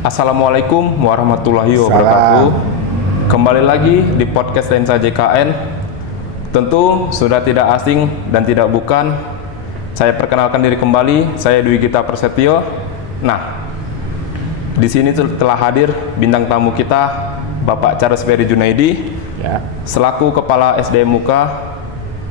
Assalamualaikum warahmatullahi wabarakatuh. Kembali lagi di podcast Lensa JKN. Tentu sudah tidak asing dan tidak bukan. Saya perkenalkan diri kembali, saya Dwi Gita Prasetyo. Nah, di sini telah hadir bintang tamu kita, Bapak Charles Ferry Junaidi, selaku Kepala SDM Muka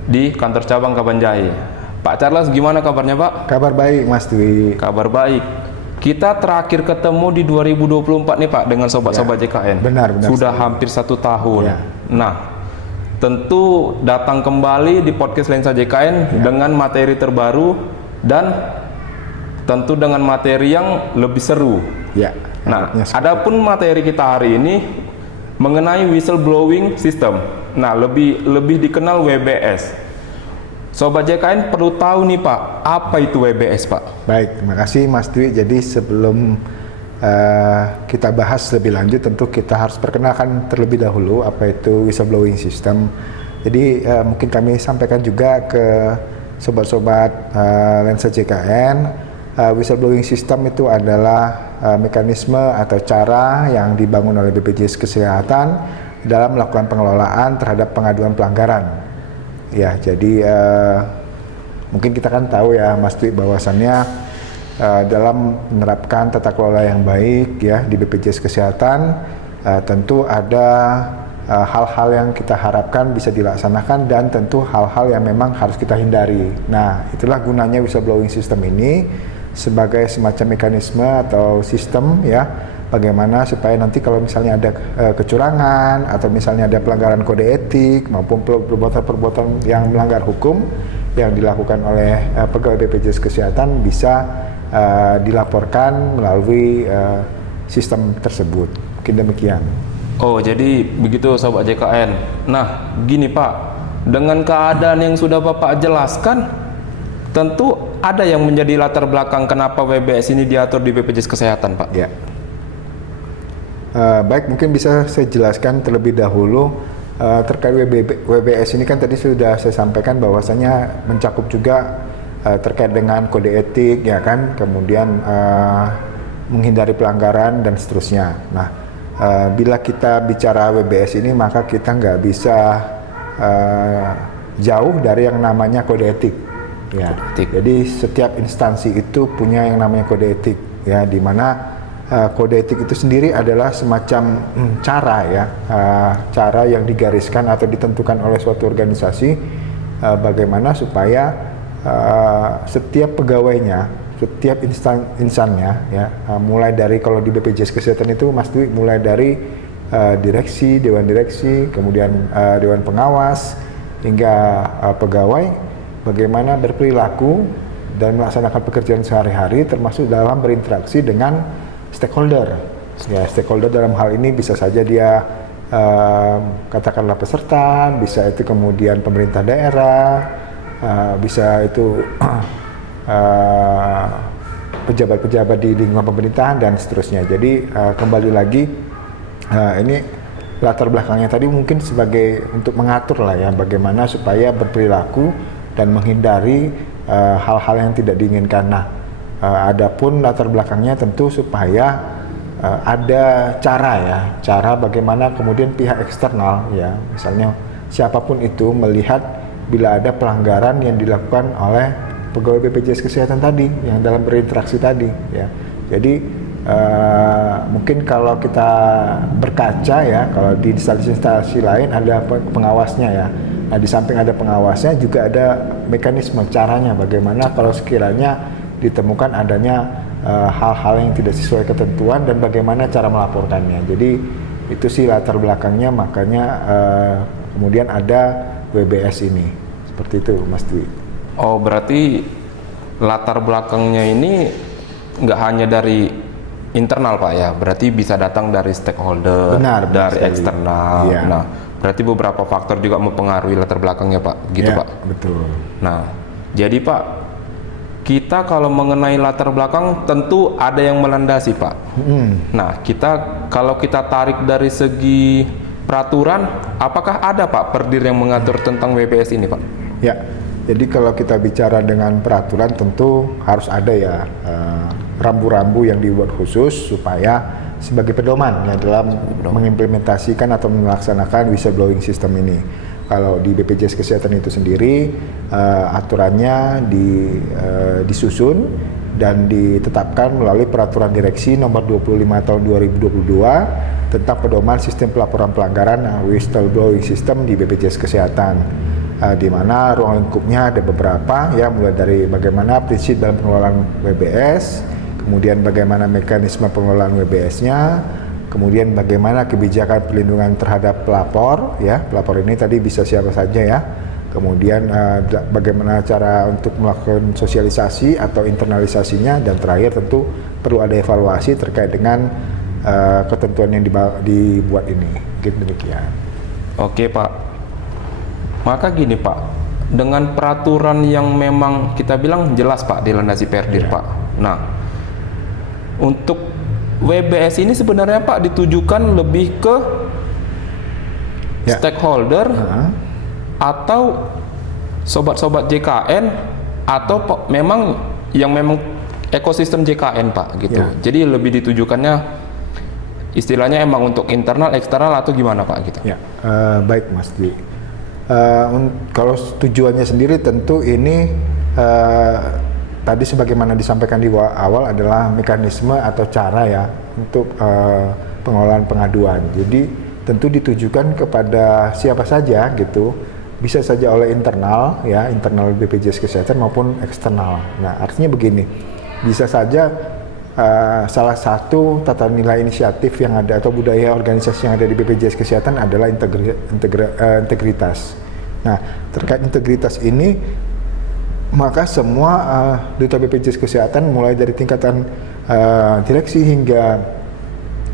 di kantor cabang Kabanjahe. Pak Charles, gimana kabarnya Pak? Kabar baik Mas Dwi. Kabar baik. Kita terakhir ketemu di 2024 nih Pak dengan sobat-sobat JKN. Benar. Sudah hampir 1 tahun. Ya. Nah, tentu datang kembali di podcast Lensa JKN dengan materi terbaru dan tentu dengan materi yang lebih seru. Ya. Nah, adapun materi kita hari ini mengenai whistleblowing system. Nah, lebih dikenal WBS. Sobat JKN perlu tahu nih Pak, apa itu WBS Pak? Baik, terima kasih Mas Dwi. Jadi sebelum kita bahas lebih lanjut, tentu kita harus perkenalkan terlebih dahulu apa itu whistleblowing system. Jadi mungkin kami sampaikan juga ke sobat-sobat Lensa JKN, whistleblowing system itu adalah mekanisme atau cara yang dibangun oleh BPJS Kesehatan dalam melakukan pengelolaan terhadap pengaduan pelanggaran. Ya, jadi mungkin kita kan tahu ya Mas Dwi bahwasannya dalam menerapkan tata kelola yang baik ya di BPJS Kesehatan tentu ada hal-hal yang kita harapkan bisa dilaksanakan dan tentu hal-hal yang memang harus kita hindari. Nah, itulah gunanya whistleblowing system ini sebagai semacam mekanisme atau sistem ya, bagaimana supaya nanti kalau misalnya ada kecurangan atau misalnya ada pelanggaran kode etik maupun perbuatan-perbuatan yang melanggar hukum yang dilakukan oleh pegawai BPJS Kesehatan bisa dilaporkan melalui sistem tersebut. Mungkin demikian. Oh, jadi begitu Sobat JKN. Nah, gini Pak, dengan keadaan yang sudah Bapak jelaskan, tentu ada yang menjadi latar belakang kenapa WBS ini diatur di BPJS Kesehatan Pak. Ya. Baik, mungkin bisa saya jelaskan terlebih dahulu terkait WBS ini kan tadi sudah saya sampaikan bahwasanya mencakup juga terkait dengan kode etik ya kan, kemudian menghindari pelanggaran dan seterusnya. Nah, bila kita bicara WBS ini maka kita nggak bisa jauh dari yang namanya kode etik. Ya, jadi setiap instansi itu punya yang namanya kode etik ya, di mana kode etik itu sendiri adalah semacam cara ya, cara yang digariskan atau ditentukan oleh suatu organisasi bagaimana supaya setiap pegawainya, setiap instannya ya, mulai dari kalau di BPJS Kesehatan itu Mas Dwi mulai dari direksi, dewan direksi, kemudian dewan pengawas hingga pegawai, bagaimana berperilaku dan melaksanakan pekerjaan sehari-hari termasuk dalam berinteraksi dengan stakeholder. Ya, stakeholder dalam hal ini bisa saja dia katakanlah peserta, bisa itu kemudian pemerintah daerah, bisa itu pejabat-pejabat di lingkungan pemerintahan dan seterusnya. Jadi kembali lagi ini latar belakangnya tadi mungkin sebagai untuk mengatur lah ya bagaimana supaya berperilaku dan menghindari hal-hal yang tidak diinginkan. Nah, adapun latar belakangnya tentu supaya ada cara bagaimana kemudian pihak eksternal ya, misalnya siapapun itu melihat bila ada pelanggaran yang dilakukan oleh pegawai BPJS Kesehatan tadi yang dalam berinteraksi tadi ya. Jadi mungkin kalau kita berkaca ya, kalau di instansi lain ada pengawasnya ya. Nah, di samping ada pengawasnya juga ada mekanisme caranya bagaimana kalau sekiranya ditemukan adanya hal-hal yang tidak sesuai ketentuan dan bagaimana cara melaporkannya. Jadi itu sih latar belakangnya, makanya kemudian ada WBS ini. Seperti itu Mas Dwi. Oh, berarti latar belakangnya ini nggak hanya dari internal Pak ya, berarti bisa datang dari stakeholder, dari eksternal. Ya. Nah, berarti beberapa faktor juga mempengaruhi latar belakangnya Pak, gitu ya, Pak? Betul. Nah, jadi Pak, kita kalau mengenai latar belakang tentu ada yang melandasi Pak. Nah, kalau kita tarik dari segi peraturan, apakah ada Pak perdir yang mengatur tentang WBS ini Pak? Ya, jadi kalau kita bicara dengan peraturan tentu harus ada ya rambu-rambu yang dibuat khusus supaya sebagai pedoman ya dalam mengimplementasikan atau melaksanakan whistleblowing system ini. Kalau di BPJS Kesehatan itu sendiri aturannya disusun dan ditetapkan melalui Peraturan Direksi Nomor 25 Tahun 2022 tentang pedoman sistem pelaporan pelanggaran whistleblowing system di BPJS Kesehatan. Di mana ruang lingkupnya ada beberapa ya, mulai dari bagaimana prinsip dalam pengelolaan WBS, kemudian bagaimana mekanisme pengelolaan WBS-nya, kemudian bagaimana kebijakan perlindungan terhadap pelapor ya, pelapor ini tadi bisa siapa saja ya, kemudian bagaimana cara untuk melakukan sosialisasi atau internalisasinya, dan terakhir tentu perlu ada evaluasi terkait dengan ketentuan yang dibuat ini. Gitu, demikian. Oke Pak. Maka gini Pak, dengan peraturan yang memang kita bilang jelas Pak dilandasi Perdir Pak. Nah, untuk WBS ini sebenarnya Pak ditujukan lebih ke stakeholder atau sobat-sobat JKN atau memang yang memang ekosistem JKN Pak gitu. Jadi lebih ditujukannya istilahnya emang untuk internal, eksternal atau gimana Pak gitu? Ya, baik Mas Dwi. Kalau tujuannya sendiri tentu ini tadi sebagaimana disampaikan di awal adalah mekanisme atau cara ya untuk pengelolaan pengaduan. Jadi tentu ditujukan kepada siapa saja gitu, bisa saja oleh internal ya, internal BPJS Kesehatan maupun eksternal. Nah artinya begini, bisa saja salah satu tata nilai inisiatif yang ada atau budaya organisasi yang ada di BPJS Kesehatan adalah integritas. Nah, terkait integritas ini, maka semua duta BPJS Kesehatan mulai dari tingkatan direksi hingga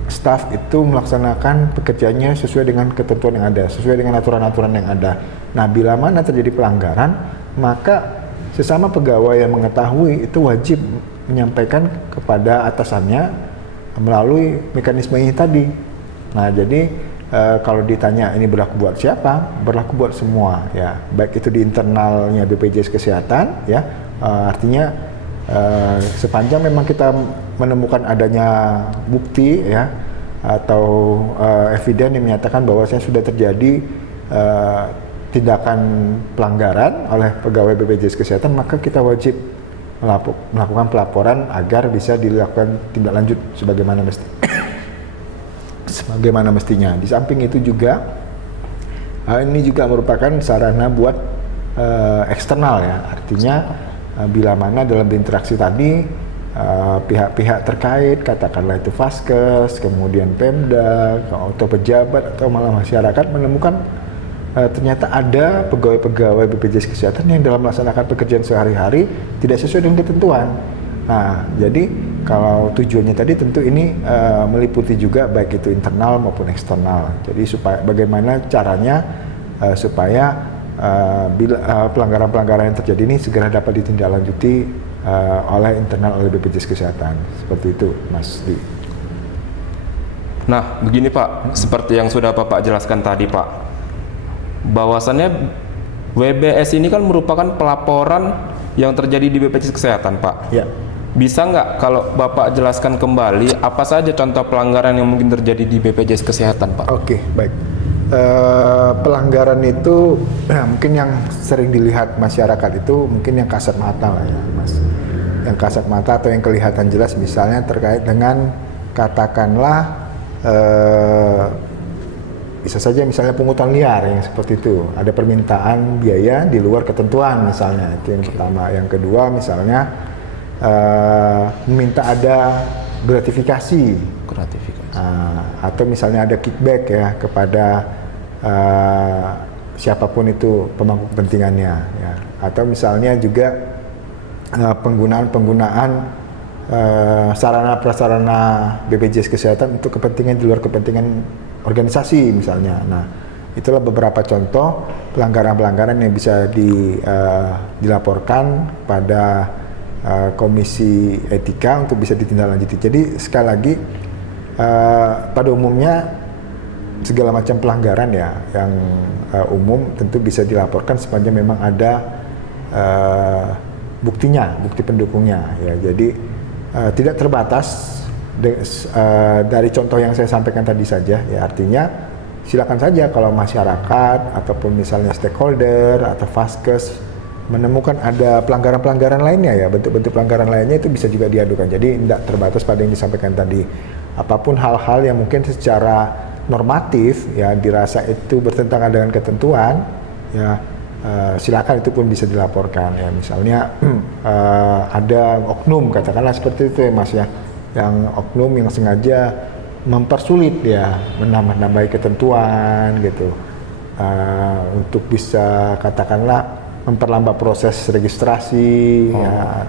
staf itu melaksanakan pekerjaannya sesuai dengan ketentuan yang ada, sesuai dengan aturan-aturan yang ada. Nah, bila mana terjadi pelanggaran, maka sesama pegawai yang mengetahui itu wajib menyampaikan kepada atasannya melalui mekanisme ini tadi. Nah, jadi kalau ditanya ini berlaku buat siapa? Berlaku buat semua ya, baik itu di internalnya BPJS Kesehatan ya, artinya sepanjang memang kita menemukan adanya bukti ya atau eviden yang menyatakan bahwasanya sudah terjadi tindakan pelanggaran oleh pegawai BPJS Kesehatan, maka kita wajib melakukan pelaporan agar bisa dilakukan tindak lanjut sebagaimana mestinya. Di samping itu juga ini juga merupakan sarana buat eksternal ya, artinya bila mana dalam berinteraksi tadi pihak-pihak terkait, katakanlah itu Vaskes, kemudian Pemda atau pejabat atau malah masyarakat menemukan ternyata ada pegawai-pegawai BPJS Kesehatan yang dalam melaksanakan pekerjaan sehari-hari tidak sesuai dengan ketentuan. Nah, jadi kalau tujuannya tadi tentu ini meliputi juga baik itu internal maupun eksternal. Jadi supaya bagaimana caranya supaya bila pelanggaran-pelanggaran yang terjadi ini segera dapat ditindaklanjuti oleh internal oleh BPJS Kesehatan. Seperti itu, Mas Di. Nah, begini Pak, seperti yang sudah Bapak jelaskan tadi Pak, bahwasannya WBS ini kan merupakan pelaporan yang terjadi di BPJS Kesehatan Pak. Ya. Bisa nggak kalau Bapak jelaskan kembali apa saja contoh pelanggaran yang mungkin terjadi di BPJS Kesehatan Pak? Oke, baik. Pelanggaran itu mungkin yang sering dilihat masyarakat itu mungkin yang kasat mata lah ya Mas. Yang kasat mata atau yang kelihatan jelas misalnya terkait dengan katakanlah bisa saja misalnya pungutan liar yang seperti itu, ada permintaan biaya di luar ketentuan misalnya, itu yang pertama. Yang kedua misalnya meminta ada gratifikasi, atau misalnya ada kickback ya kepada siapapun itu pemangku kepentingannya ya. Atau misalnya juga penggunaan sarana prasarana BPJS Kesehatan untuk kepentingan di luar kepentingan organisasi misalnya. Nah, itulah beberapa contoh pelanggaran-pelanggaran yang bisa dilaporkan pada Komisi Etika untuk bisa ditindaklanjuti. Jadi sekali lagi pada umumnya segala macam pelanggaran ya yang umum tentu bisa dilaporkan sepanjang memang ada buktinya, bukti pendukungnya ya. Jadi tidak terbatas dari contoh yang saya sampaikan tadi saja, ya artinya silakan saja kalau masyarakat ataupun misalnya stakeholder atau Vaskes menemukan ada pelanggaran-pelanggaran lainnya, ya bentuk-bentuk pelanggaran lainnya, itu bisa juga diadukan. Jadi tidak terbatas pada yang disampaikan tadi. Apapun hal-hal yang mungkin secara normatif ya dirasa itu bertentangan dengan ketentuan, ya silakan itu pun bisa dilaporkan, ya misalnya ada oknum katakanlah seperti itu ya Mas ya, yang oknum yang sengaja mempersulit ya menambah-nambahi ketentuan gitu untuk bisa katakanlah memperlambat proses registrasi ya